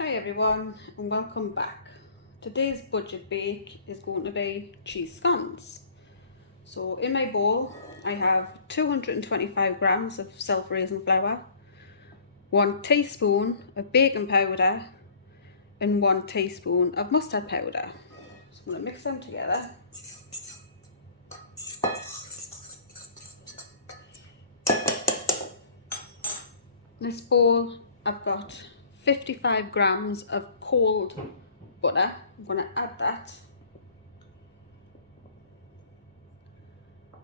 Hi everyone and welcome back. Today's budget bake is going to be cheese scones. So in my bowl I have 225 grams of self-raising flour, 1 teaspoon of baking powder and 1 teaspoon of mustard powder. So I'm going to mix them together. In this bowl I've got 55 grams of cold butter. I'm going to add that.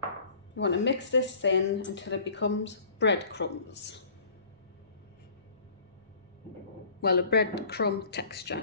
You want to mix this in until it becomes breadcrumbs. Well, a breadcrumb texture.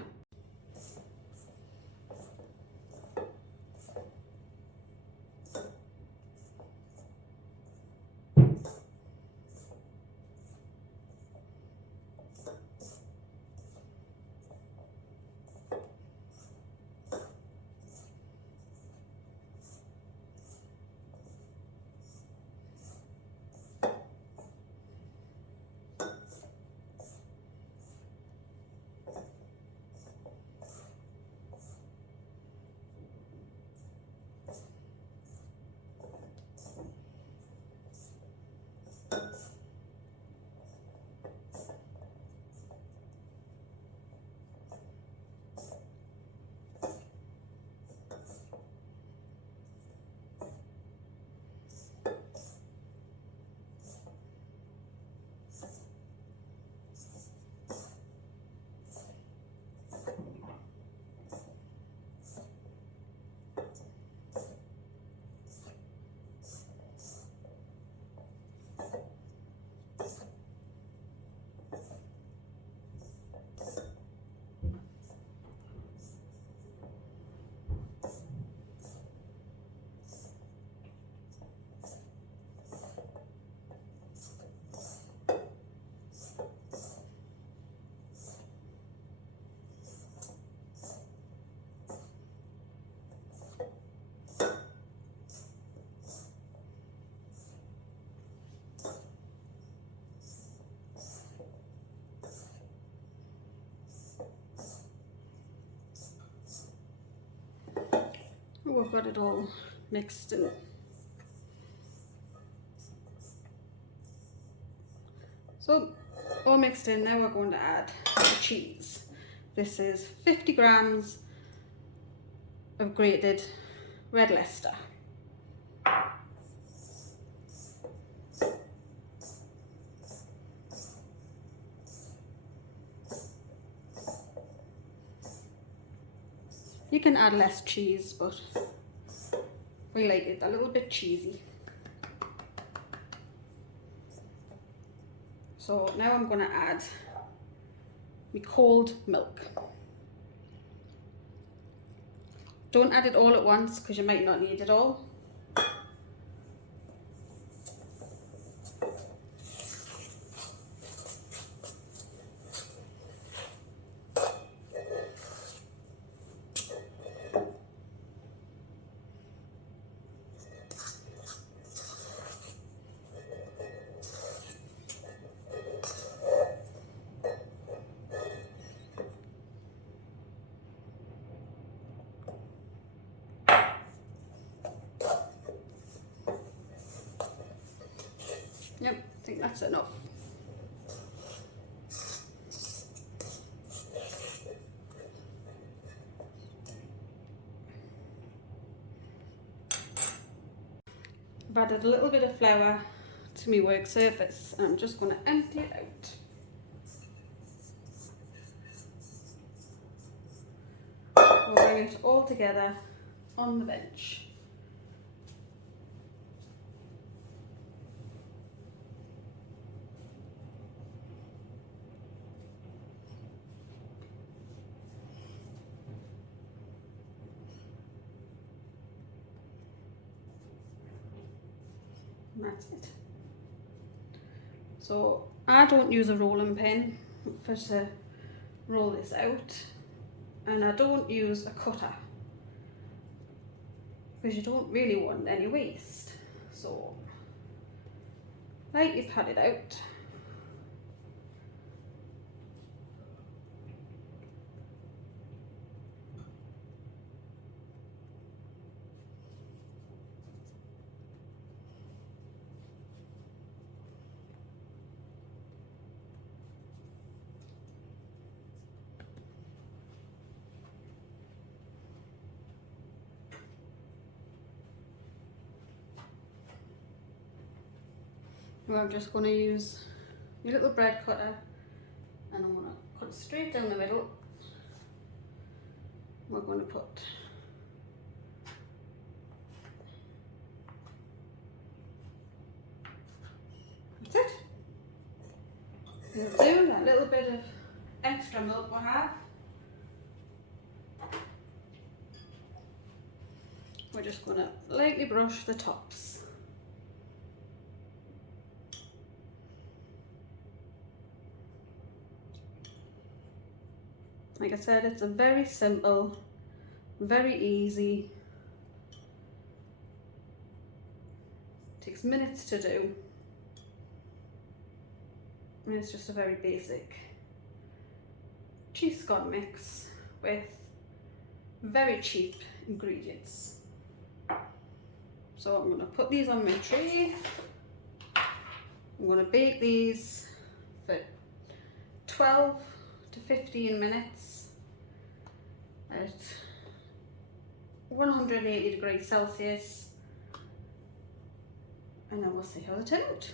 We've got it all mixed in. So all mixed in, now we're going to add the cheese. This is 50 grams of grated red Leicester. You can add less cheese, but we like it a little bit cheesy. So now I'm going to add my cold milk. Don't add it all at once because you might not need it all. Yep, I think that's enough. I've added a little bit of flour to my work surface and I'm just going to empty it out. We'll bring it all together on the bench. And that's it. So I don't use a rolling pin to roll this out, and I don't use a cutter because you don't really want any waste. So lightly pat it out Well, I'm just going to use my little bread cutter and I'm going to cut it straight down the middle. We're going to put that's it. We'll do that little bit of extra milk we have. We're just going to lightly brush the tops. Like I said, it's a very simple, very easy, takes minutes to do, and it's just a very basic cheese scone mix with very cheap ingredients. So I'm going to put these on my tray. I'm going to bake these for 12 to 15 minutes at 180 degrees Celsius, and then we'll see how they turn out.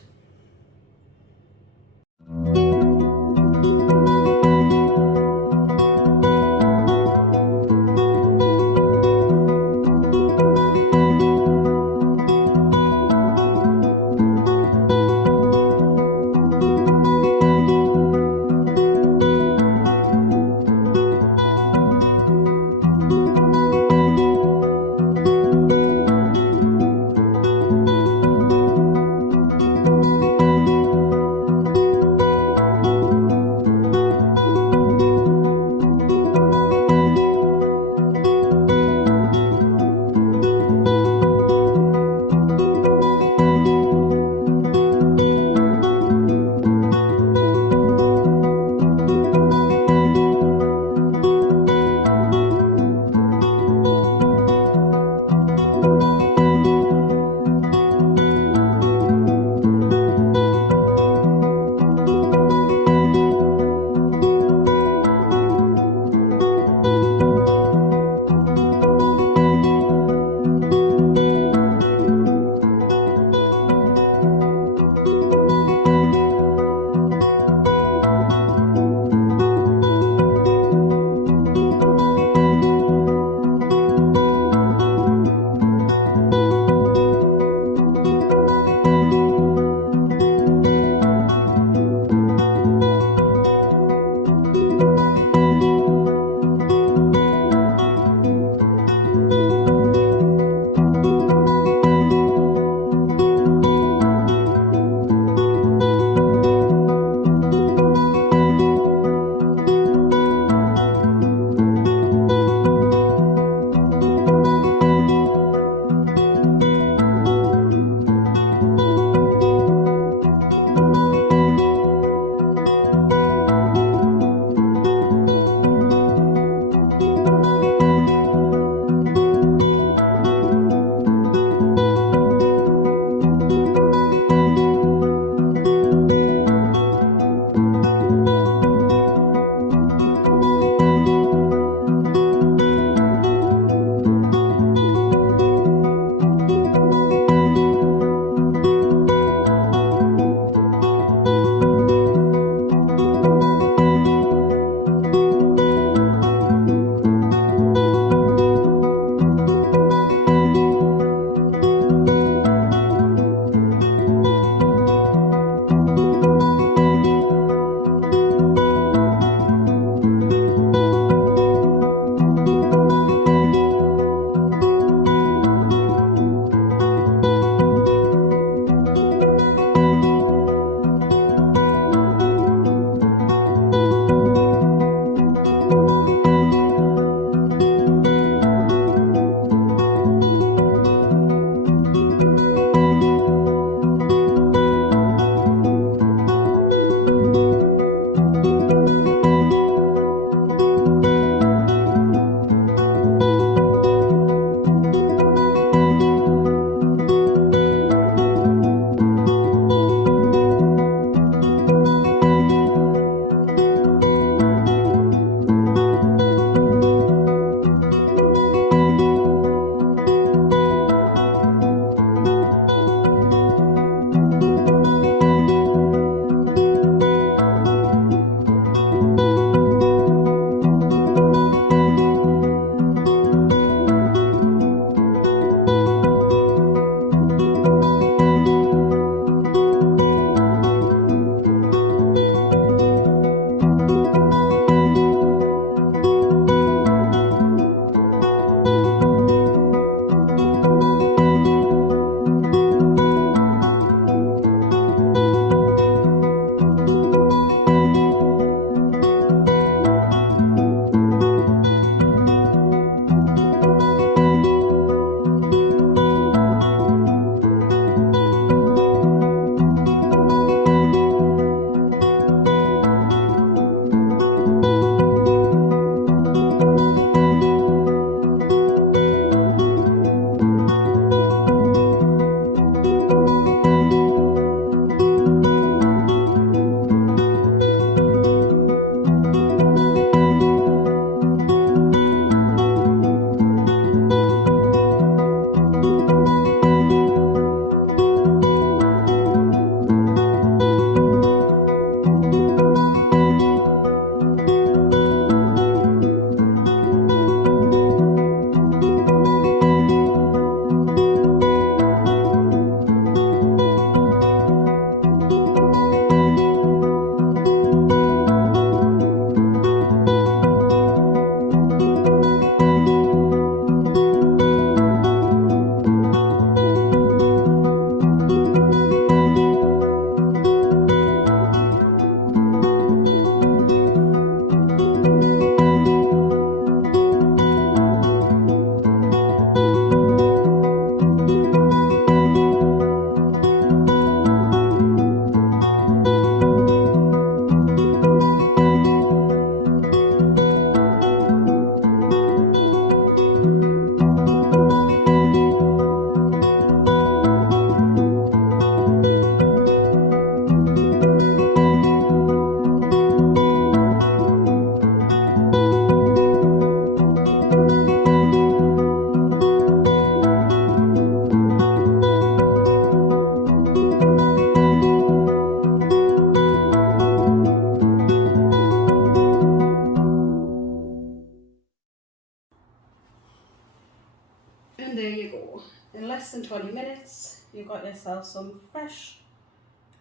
go. In less than 20 minutes, you've got yourself some fresh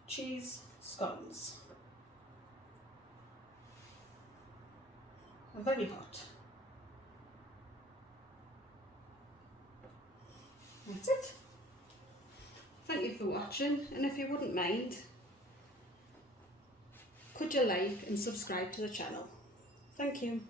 cheese scones. They're very hot. That's it. Thank you for watching, and if you wouldn't mind, could you like and subscribe to the channel? Thank you.